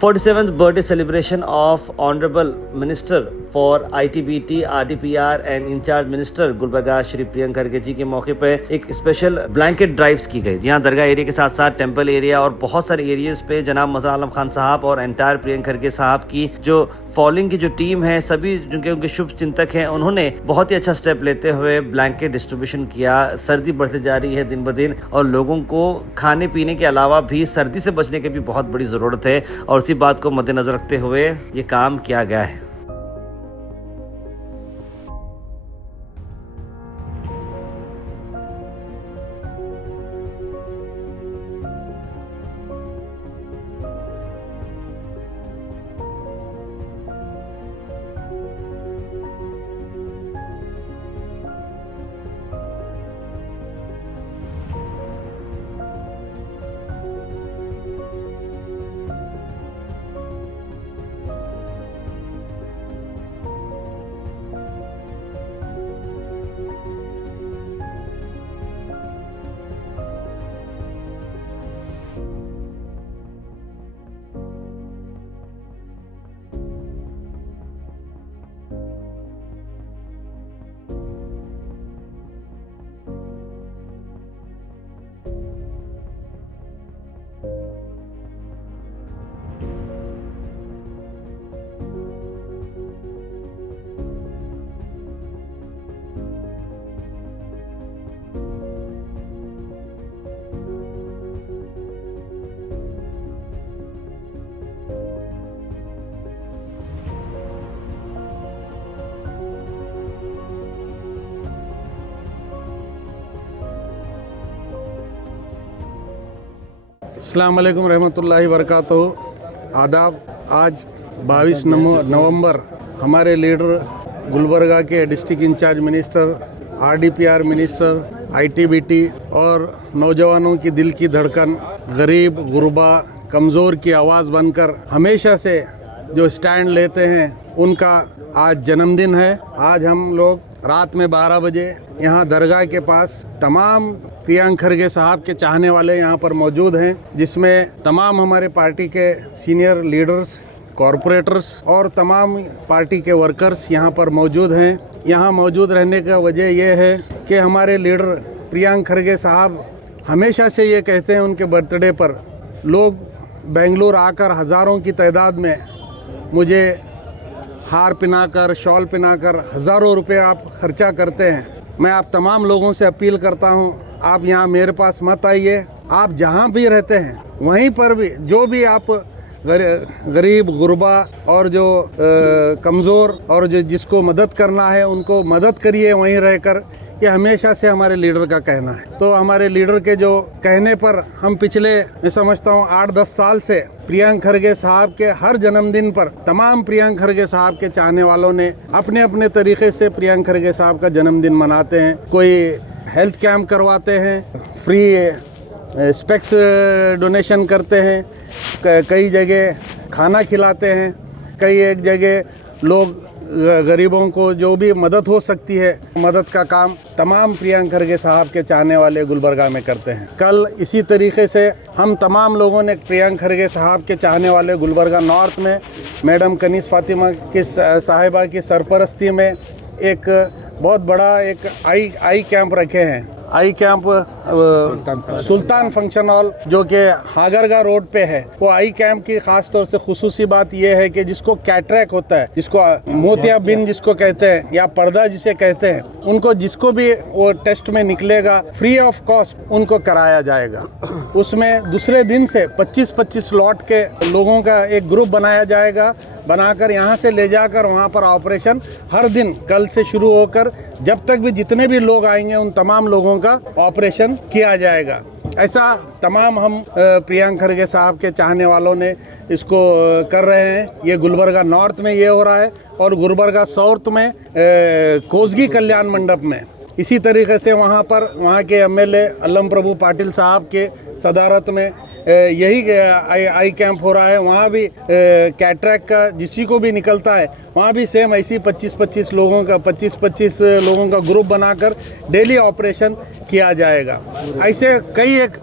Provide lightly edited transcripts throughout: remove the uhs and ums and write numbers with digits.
47th birthday celebration of Honorable Minister for ITBT, RDPR and in charge minister Gulbarga Shri Priyank Kharge ji के मौके पे एक स्पेशल ब्लैंकेट ड्राइव्स की गई, जहां दरगाह एरिया के साथ साथ टेंपल एरिया और बहुत सारे एरियाज पे जनाब मज़हर आलम खान साहब और एंटायर प्रियंक खरगे साहब की जो फॉलोइंग की जो टीम है, सभी जिनके उनके शुभ चिंतक हैं, उन्होंने बहुत ही अच्छा स्टेप लेते हुए ब्लैंकेट डिस्ट्रीब्यूशन किया। सर्दी बढ़ती जा रही है दिन ब दिन और लोगों को खाने पीने के अलावा भी सर्दी से बचने की भी बहुत बड़ी ज़रूरत है और इसी बात को मद्देनजर रखते हुए ये काम किया गया है। अस्सलाम वालेकुम रहमतुल्लाहि वबरकातुहू। आदाब। आज 22 नवंबर हमारे लीडर गुलबर्गा के district incharge minister, RDPR minister, ITBT और नौजवानों की दिल की धड़कन, गरीब गुरबा कमज़ोर की आवाज़ बनकर हमेशा से जो स्टैंड लेते हैं, उनका आज जन्मदिन है। आज हम लोग रात में 12 बजे यहाँ दरगाह के पास तमाम प्रियंक खरगे साहब के चाहने वाले यहाँ पर मौजूद हैं, जिसमें तमाम हमारे पार्टी के सीनियर लीडर्स, कॉरपोरेटर्स और तमाम पार्टी के वर्कर्स यहाँ पर मौजूद हैं। यहाँ मौजूद रहने का वजह यह है कि हमारे लीडर प्रियंक खरगे साहब हमेशा से ये कहते हैं, उनके बर्थडे पर लोग बेंगलुरु आकर हज़ारों की तादाद में मुझे हार पहनाकर, शॉल पहनाकर हज़ारों रुपए आप खर्चा करते हैं। मैं आप तमाम लोगों से अपील करता हूं, आप यहाँ मेरे पास मत आइए। आप जहाँ भी रहते हैं वहीं पर भी जो भी आप गरीब गुरबा और जो कमज़ोर और जो जिसको मदद करना है उनको मदद करिए वहीं रहकर। ये हमेशा से हमारे लीडर का कहना है। तो हमारे लीडर के जो कहने पर हम पिछले, मैं समझता हूँ 8-10 साल से प्रियंक खरगे साहब के हर जन्मदिन पर तमाम प्रियंक खरगे साहब के चाहने वालों ने अपने अपने तरीके से प्रियंक खरगे साहब का जन्मदिन मनाते हैं। कोई हेल्थ कैंप करवाते हैं, फ्री स्पेक्स डोनेशन करते हैं, कई जगह खाना खिलाते हैं, कई एक जगह लोग गरीबों को जो भी मदद हो सकती है, मदद का काम तमाम प्रियंक खरगे साहब के चाहने वाले गुलबर्गा में करते हैं। कल इसी तरीके से हम तमाम लोगों ने प्रियंक खरगे साहब के चाहने वाले गुलबर्गा नॉर्थ में मैडम कनीस फातिमा की साहिबा की सरपरस्ती में एक बहुत बड़ा एक आई कैंप रखे हैं। आई कैंप सुल्तान फंक्शन हॉल जो कि हागरगा रोड पे है। वो आई कैंप की खास तौर से खुसूसी बात यह है कि जिसको कैटरैक्ट होता है, जिसको मोतियाबिंद जिसको कहते हैं या पर्दा जिसे कहते हैं, उनको जिसको भी वो टेस्ट में निकलेगा फ्री ऑफ कॉस्ट उनको कराया जाएगा। उसमें दूसरे दिन से 25-25 लॉट के लोगों का एक ग्रुप बनाया जाएगा, बनाकर यहाँ से ले जाकर वहाँ पर ऑपरेशन हर दिन कल से शुरू होकर जब तक भी जितने भी लोग आएंगे उन तमाम लोगों का ऑपरेशन किया जाएगा। ऐसा तमाम हम प्रियंक खरगे साहब के चाहने वालों ने इसको कर रहे हैं। ये गुलबर्गा नॉर्थ में ये हो रहा है और गुलबर्गा साउथ में कोसगी कल्याण मंडप में इसी तरीके से वहाँ के MLA अल्लम प्रभु पाटिल साहब के सदारत में यही आई कैंप हो रहा है। वहाँ भी कैटरैक्ट का जिसी को भी निकलता है वहाँ भी सेम ऐसी 25-25 लोगों का ग्रुप बनाकर डेली ऑपरेशन किया जाएगा। ऐसे कई एक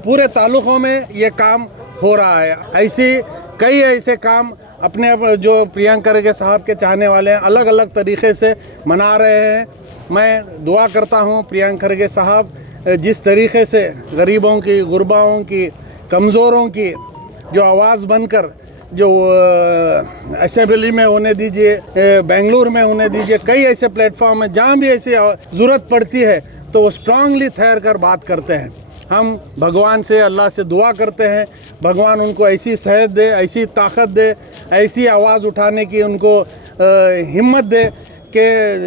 पूरे तालुकों में ये काम हो रहा है। ऐसी कई ऐसे काम अपने जो प्रियंक खरगे साहब के चाहने वाले हैं अलग अलग तरीके से मना रहे हैं। मैं दुआ करता हूं प्रियंक खरगे साहब जिस तरीके से गरीबों की, गुरबाओं की, कमज़ोरों की जो आवाज़ बनकर जो असेंबली में होने दीजिए, बेंगलुरु में होने दीजिए, कई ऐसे प्लेटफॉर्म हैं जहाँ भी ऐसी ज़रूरत पड़ती है तो वो स्ट्रांगली ठहर कर बात करते हैं। हम भगवान से, अल्लाह से दुआ करते हैं भगवान उनको ऐसी सेहत दे, ऐसी ताकत दे, ऐसी आवाज़ उठाने की उनको हिम्मत दे कि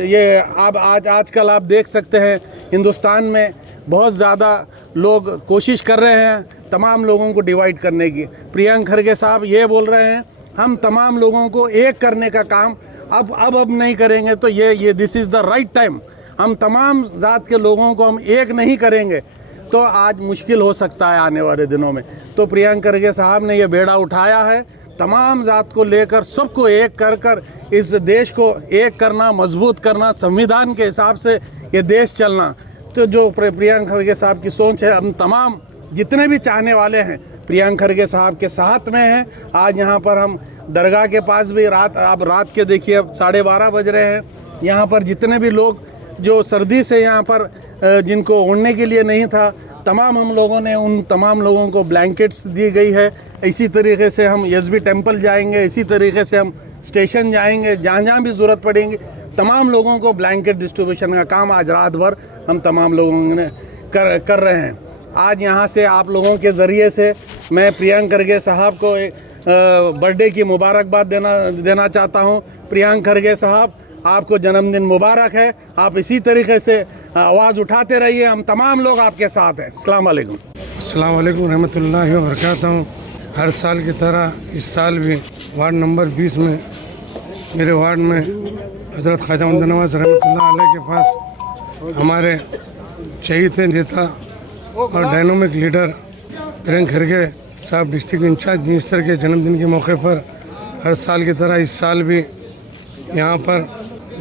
ये आजकल आप देख सकते हैं हिंदुस्तान में बहुत ज़्यादा लोग कोशिश कर रहे हैं तमाम लोगों को डिवाइड करने की। प्रियंक खरगे साहब ये बोल रहे हैं हम तमाम लोगों को एक करने का काम अब नहीं करेंगे तो ये this is the right time. हम तमाम ज़ात के लोगों को हम एक नहीं करेंगे तो आज मुश्किल हो सकता है आने वाले दिनों में। तो प्रियंक खरगे साहब ने ये बेड़ा उठाया है तमाम ज़ात को लेकर, सबको एक कर इस देश को एक करना, मजबूत करना, संविधान के हिसाब से ये देश चलना। तो जो प्रियंक खरगे साहब की सोच है, हम तमाम जितने भी चाहने वाले हैं प्रियंक खरगे साहब के साथ में हैं। आज यहाँ पर हम दरगाह के पास भी अब रात के देखिए अब 12:30 बज रहे हैं। यहाँ पर जितने भी लोग जो सर्दी से यहाँ पर जिनको ओढ़ने के लिए नहीं था, तमाम हम लोगों ने उन तमाम लोगों को ब्लैंकेट्स दी गई है। इसी तरीके से हम एसबी टेम्पल जाएंगे, इसी तरीके से हम स्टेशन जाएंगे, जहाँ जहाँ भी ज़रूरत पड़ेगी तमाम लोगों को ब्लैंकेट डिस्ट्रीब्यूशन का काम आज रात भर हम तमाम लोगों ने कर रहे हैं। आज यहाँ से आप लोगों के ज़रिए से मैं प्रियंक खरगे साहब को बर्थडे की मुबारकबाद देना चाहता हूँ। प्रियंक खरगे साहब आपको जन्मदिन मुबारक है। आप इसी तरीके से आवाज़ उठाते रहिए, हम तमाम लोग आपके साथ हैं। अस्सलाम वालेकुम। अस्सलाम वालेकुम रहमतुल्लाहि व बरकातहू। हर साल की तरह इस साल भी वार्ड नंबर 20 में मेरे वार्ड में हज़रत ख्वाजा अहमद नवाज़ रहमतुल्लाह अलैह के पास हमारे शहीद नेता और डायनामिक लीडर प्रियंक खरगे साहब डिस्ट्रिक्ट इंचार्ज मिनिस्टर के जन्मदिन के मौके पर हर साल की तरह इस साल भी यहाँ पर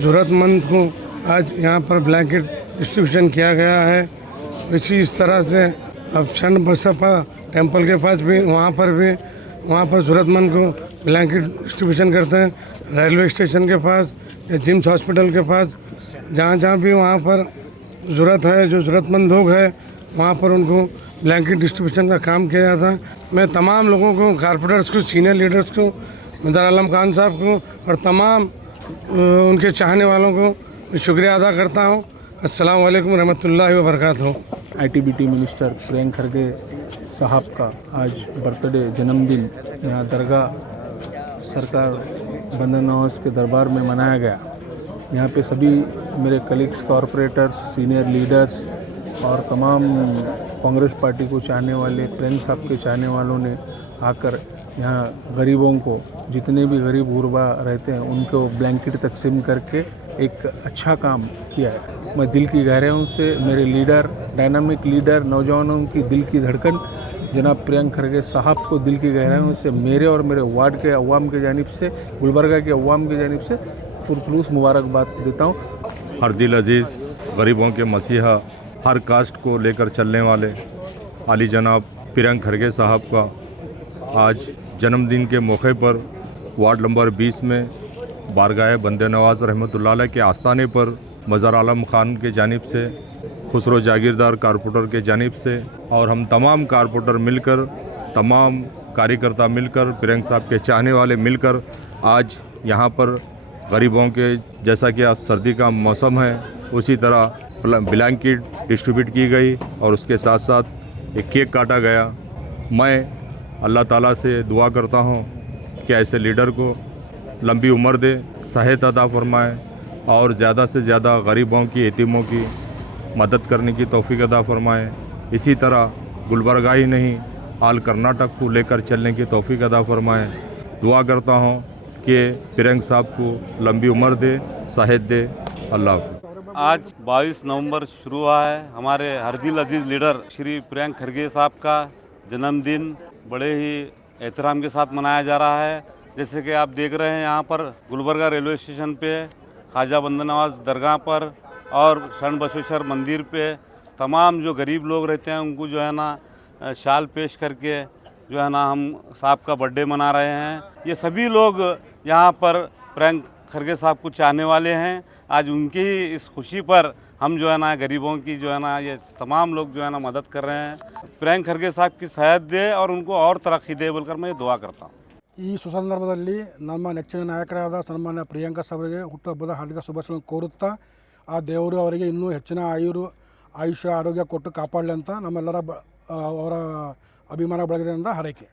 ज़रूरतमंद को आज यहाँ पर ब्लैंकेट डिस्ट्रीब्यूशन किया गया है। इस तरह से अब शन बसपा टेम्पल के पास भी वहाँ पर ज़रूरतमंद को ब्लैंकेट डिस्ट्रीब्यूशन करते हैं। रेलवे स्टेशन के पास या जिम्स हॉस्पिटल के पास जहाँ भी वहाँ पर ज़रूरत है, जो ज़रूरतमंद लोग हैं वहाँ पर उनको ब्लैंकेट डिस्ट्रीब्यूशन का काम किया जाता है। मैं तमाम लोगों को, कारपोरेटर्स को, सीनियर लीडर्स को, मदार आलम खान साहब को और तमाम उनके चाहने वालों को शुक्रिया अदा करता हूँ। अस्सलाम वालेकुम रहमतुल्लाहि व बरकातहू। आईटीबीटी मिनिस्टर प्रियंक खरगे साहब का आज बर्थडे जन्मदिन यहाँ दरगाह सरकार बंदर नवाज के दरबार में मनाया गया। यहाँ पे सभी मेरे कलीग्स, कॉरपोरेटर्स, सीनियर लीडर्स और तमाम कांग्रेस पार्टी को चाहने वाले, प्रियंक साहब के चाहने वालों ने आकर यहाँ गरीबों को, जितने भी गरीब गुरबा रहते हैं उनको ब्लैंकेट तकसीम करके एक अच्छा काम किया है। मैं दिल की गहराइयों से मेरे लीडर, डायनामिक लीडर, नौजवानों की दिल की धड़कन जनाब प्रियंक खरगे साहब को दिल की गहराइयों से मेरे और मेरे वार्ड के अवाम की जानिब से, गुलबर्गा के अवाम की जानिब से पुरखलूस मुबारकबाद देता हूँ। हर दिल अजीज़, गरीबों के मसीहा, हर कास्ट को लेकर चलने वाले आली जनाब प्रियंक खरगे साहब का आज जन्मदिन के मौके पर वार्ड नंबर 20 में बारगाह बंदे नवाज़ रहमतुल्लाह अलैह के आस्थाने पर मज़ार आलम खान के जानिब से, खुसरो जागीरदार कारपोरेटर के जानिब से और हम तमाम कारपोरेटर मिलकर, तमाम कार्यकर्ता मिलकर, प्रियंक साहब के चाहने वाले मिलकर आज यहाँ पर गरीबों के, जैसा कि आज सर्दी का मौसम है उसी तरह ब्लैंकेट डिस्ट्रीब्यूट की गई और उसके साथ साथ एक केक काटा गया। मैं अल्लाह ताला से दुआ करता हूँ कि ऐसे लीडर को लंबी उम्र दे, सेहत अता फरमाए और ज़्यादा से ज़्यादा गरीबों की, यतीमों की मदद करने की तौफीक अता फरमाए। इसी तरह गुलबर्गा ही नहीं, आल कर्नाटक को लेकर चलने की तौफीक अता फरमाए। दुआ करता हूँ कि प्रियंक साहब को लंबी उम्र दे, सेहत दे। अल्लाह हाफ़िज़। आज 22 नवंबर शुरू हुआ है हमारे हर दिल अजीज़ लीडर श्री प्रियंक खरगे साहब का जन्मदिन बड़े ही एहतराम के साथ मनाया जा रहा है। जैसे कि आप देख रहे हैं यहाँ पर गुलबर्गा रेलवे स्टेशन पे, ख्वाजा बंदर नवाज दरगाह पर और शरण बसवेश्वर मंदिर पे तमाम जो गरीब लोग रहते हैं उनको जो है ना शाल पेश करके जो है ना हम साहब का बर्थडे मना रहे हैं। ये सभी लोग यहाँ पर प्रियंक खरगे साहब को चाहने वाले हैं। आज उनकी ही इस खुशी पर हम जो है ना गरीबों की जो है ना ये तमाम लोग जो है ना मदद कर रहे हैं। प्रियंक खरगे साहब की सेहत दे और उनको और तरक्की दे बोलकर मैं दुआ करता हूँ। ಈ ಸುಸಂದರ್ಭದಲ್ಲಿ ನಮ್ಮ ನೆಚ್ಚಿನ ನಾಯಕರಾದ ಸನ್ಮಾನ್ಯ ಪ್ರಿಯಾಂಕಾ ಅವರಿಗೆ ಹುಟ್ಟುಹಬ್ಬದ ಹಾರ್ದಿಕ ಶುಭಾಶಯಗಳನ್ನು ಕೋರುತ್ತಾ ಆ ದೇವರು ಅವರಿಗೆ ಇನ್ನೂ ಹೆಚ್ಚಿನ ಆಯುಷ್ಯ ಆರೋಗ್ಯ ಕೊಟ್ಟು ಕಾಪಾಡಲಿ ಅಂತ ನಮ್ಮೆಲ್ಲರ ಅವರ ಅಭಿಮಾನ ಬಳಗದಿಂದ ಹಾರೈಕೆ.